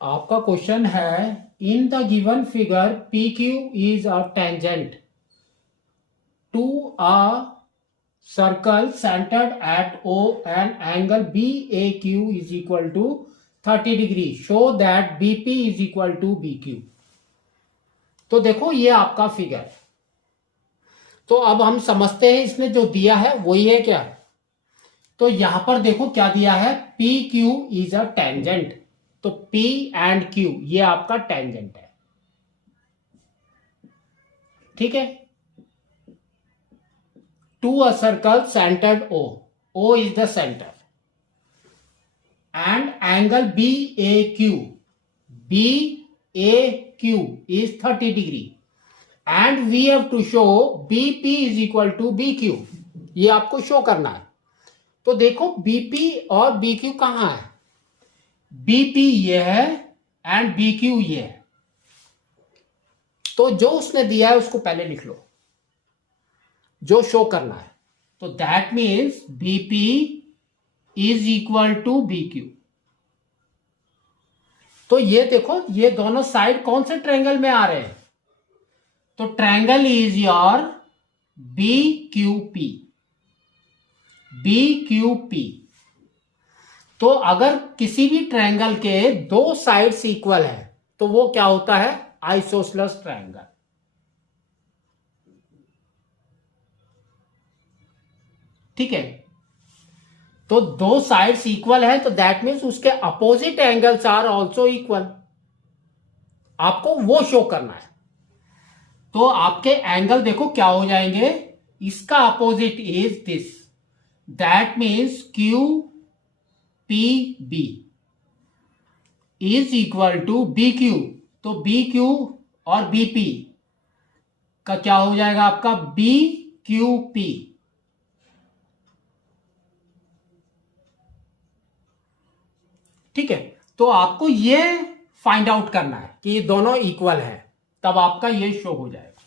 आपका क्वेश्चन है, in the given figure P Q is a tangent to a circle centred at O and angle B A Q is equal to 30 degree, show that B P is equal to B Q. तो देखो ये आपका figure है। तो अब हम समझते हैं इसने जो दिया है वही है क्या। तो यहां पर देखो क्या दिया है, P Q is a tangent. तो P एंड Q ये आपका टेंजेंट है, ठीक है। To a circle centred O is the centre and angle B A Q is 30 degree and we have to show BP is equal to BQ। ये आपको show करना है। तो देखो BP और BQ कहां है, BP ये है एंड BQ ये है। तो जो उसने दिया है उसको पहले लिख लो, जो शो करना है। तो that means BP is equal to BQ। तो ये देखो ये दोनों साइड कौन से ट्रायंगल में आ रहे हैं, तो triangle is your BQP। BQP। तो अगर किसी भी ट्रायंगल के दो साइड्स इक्वल है तो वो क्या होता है, आइसोसेलेस ट्रायंगल। ठीक है। तो दो साइड्स इक्वल है तो दैट मीन्स उसके opposite angles are also equal. आपको वो शो करना है। तो आपके एंगल देखो क्या हो जाएंगे, इसका opposite is this, that means QPB is equal to BQ। तो BQ और BP का क्या हो जाएगा आपका, BQP। ठीक है। तो आपको ये फाइंड आउट करना है कि ये दोनों इक्वल है, तब आपका ये शो हो जाएगा।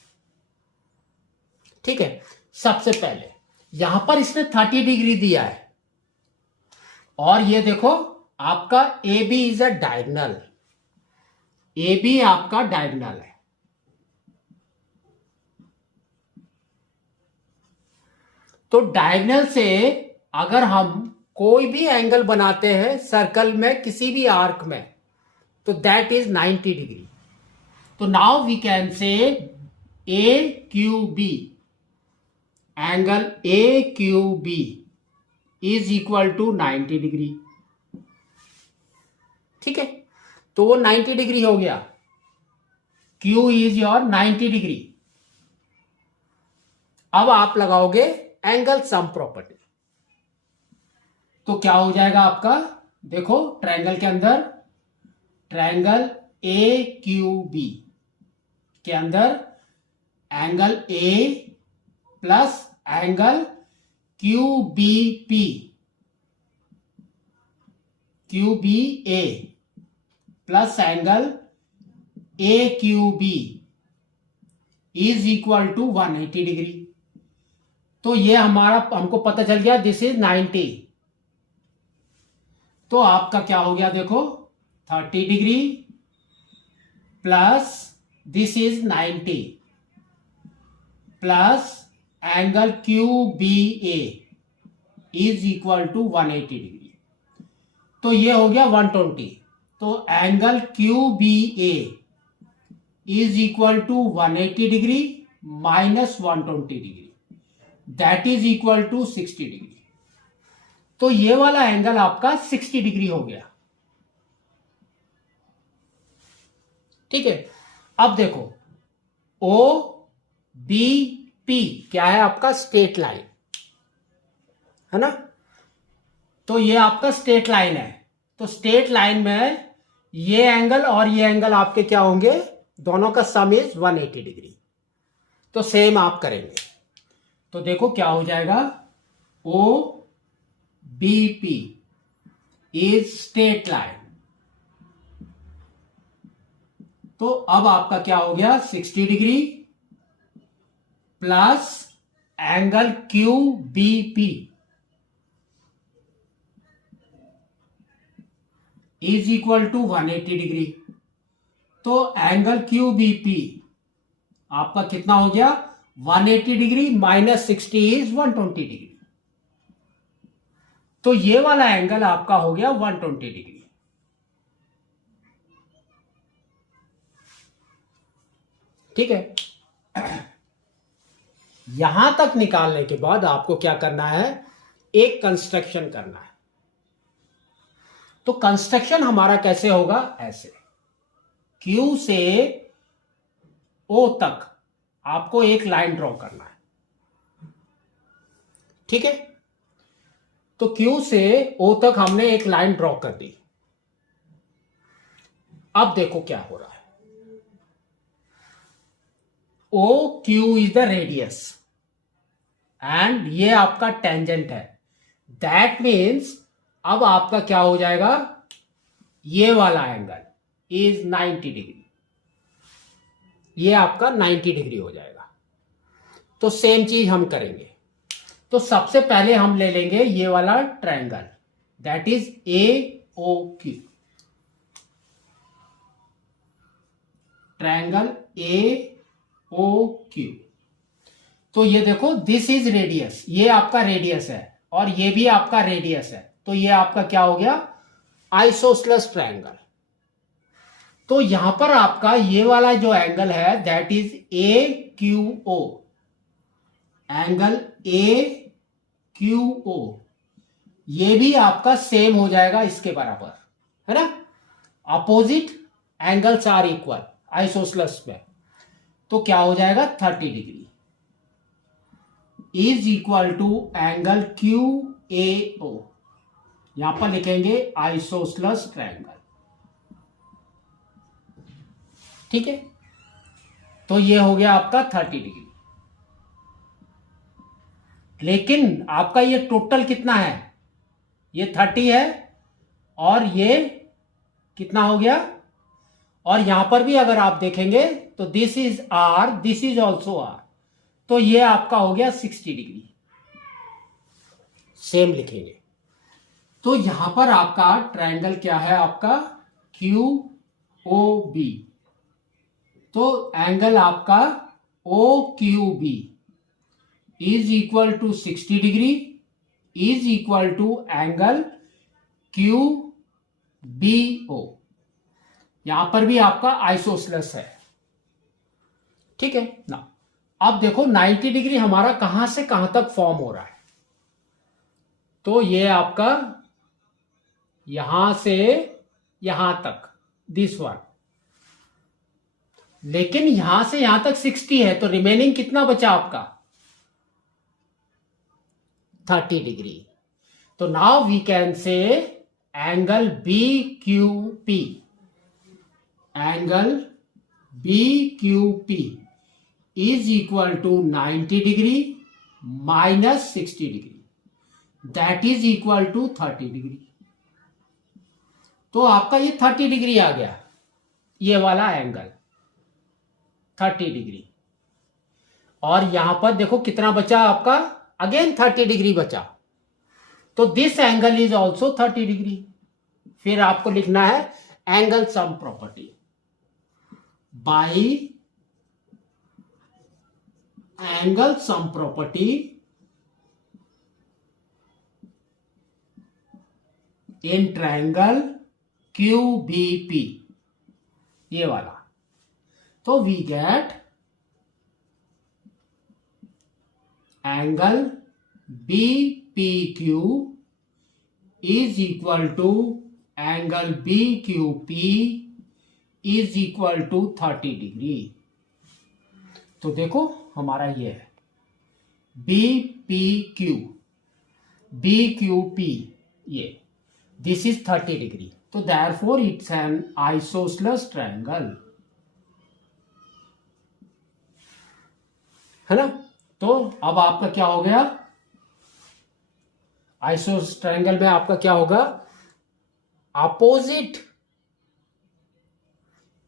ठीक है। सबसे पहले यहां पर इसने 30 डिग्री दिया है और ये देखो आपका AB is a diagonal. AB आपका डायगोनल है। तो डायगोनल से अगर हम कोई भी एंगल बनाते हैं सर्कल में किसी भी आर्क में, तो दैट इज 90 डिग्री। तो now we can say AQB, angle AQB is equal to 90 degree. ठीक है। तो वो 90 डिग्री हो गया, Q इज योर 90 डिग्री। अब आप लगाओगे एंगल सम प्रॉपर्टी। तो क्या हो जाएगा आपका, देखो ट्रायंगल के अंदर, ट्रायंगल AQB के अंदर angle A plus angle QBA plus angle AQB is equal to 180 degree. तो ये हमारा हमको पता चल गया दिस इज 90। तो आपका क्या हो गया देखो, 30 degree plus this is 90 plus angle QBA is equal to 180 degree. तो ये हो गया 120। तो angle QBA is equal to 180 degree minus 120 degree, that is equal to 60 degree. तो ये वाला एंगल आपका 60 डिग्री हो गया। ठीक है। अब देखो OBP क्या है आपका, स्ट्रेट लाइन है ना। तो ये आपका स्ट्रेट लाइन है। तो स्ट्रेट लाइन में ये एंगल और ये एंगल आपके क्या होंगे, दोनों का सम इज 180 डिग्री। तो सेम आप करेंगे। तो देखो क्या हो जाएगा, OBP इज स्ट्रेट लाइन। तो अब आपका क्या हो गया, 60 degree plus angle QBP is equal to 180 degree. तो एंगल क्यू बी पी आपका कितना हो गया, 180 डिग्री माइनस 60 इज 120 डिग्री। तो ये वाला एंगल आपका हो गया 120 डिग्री। ठीक है। यहां तक निकालने के बाद आपको क्या करना है, एक कंस्ट्रक्शन करना है। तो कंस्ट्रक्शन हमारा कैसे होगा, ऐसे Q से O तक आपको एक लाइन ड्रॉ करना है। ठीक है, तो Q से O तक हमने एक लाइन ड्रॉ कर दी। अब देखो क्या हो रहा है, OQ is the radius and ये आपका टेंजेंट है। दैट मीन्स अब आपका क्या हो जाएगा, ये वाला एंगल इज 90 डिग्री, ये आपका 90 डिग्री हो जाएगा। तो सेम चीज हम करेंगे। तो सबसे पहले हम ले लेंगे ये वाला triangle, that is AOQ, triangle AOQ। तो ये देखो, दिस इज रेडियस, ये आपका रेडियस है और ये भी आपका रेडियस है। तो ये आपका क्या हो गया, आइसोसेलेस ट्रायंगल। तो यहां पर आपका ये वाला जो एंगल है that is AQO, angle AQO, ये भी आपका सेम हो जाएगा इसके बराबर, है ना। Opposite angles are equal isosceles में। तो क्या हो जाएगा, 30 degree is equal to angle QAO, यहां पर लिखेंगे आइसोसेलेस ट्रायंगल। ठीक है, तो ये हो गया आपका 30 डिग्री। लेकिन आपका ये टोटल कितना है, ये 30 है और ये कितना हो गया, और यहां पर भी अगर आप देखेंगे तो this is R, this is also R, तो ये आपका हो गया 60 डिग्री। सेम लिखेंगे। तो यहां पर आपका ट्रायंगल क्या है, आपका QOB। तो एंगल आपका OQB is equal to 60 degree is equal to angle QBO। यहां पर भी आपका आइसोसेलेस है। ठीक है ना। अब देखो 90 डिग्री हमारा कहां से कहां तक फॉर्म हो रहा है। तो ये आपका यहां से यहां तक, दिस वन। लेकिन यहां से यहां तक 60 है, तो रिमेनिंग कितना बचा आपका, 30 डिग्री। तो now we can say angle BQP, angle BQP is equal to 90 degree minus 60 degree, that is equal to 30 degree. तो आपका ये 30 डिग्री आ गया, ये वाला एंगल 30 डिग्री। और यहां पर देखो कितना बचा आपका, अगेन 30 डिग्री बचा। तो this angle is also 30 degree. फिर आपको लिखना है angle sum property by angle sum property in triangle QBP, ये वाला। तो we get angle BPQ is equal to angle BQP is equal to 30 degree. तो देखो हमारा ये है BQP, ये दिस इज 30 डिग्री। तो therefore it's an isosceles triangle, है ना। तो अब आपका क्या हो गया, आइसोसेलेस ट्रायंगल में आपका क्या होगा, अपोजिट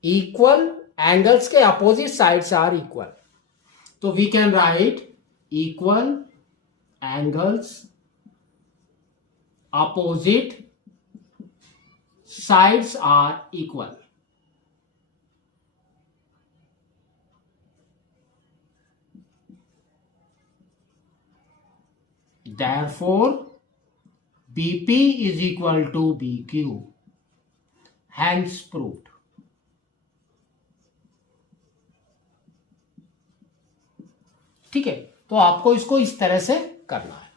इक्वल एंगल्स के अपोजिट साइड्स आर इक्वल। तो we can write equal angles opposite sides are equal. Therefore, BP is equal to BQ. Hence proved. ठीक है, तो आपको इसको इस तरह से करना है.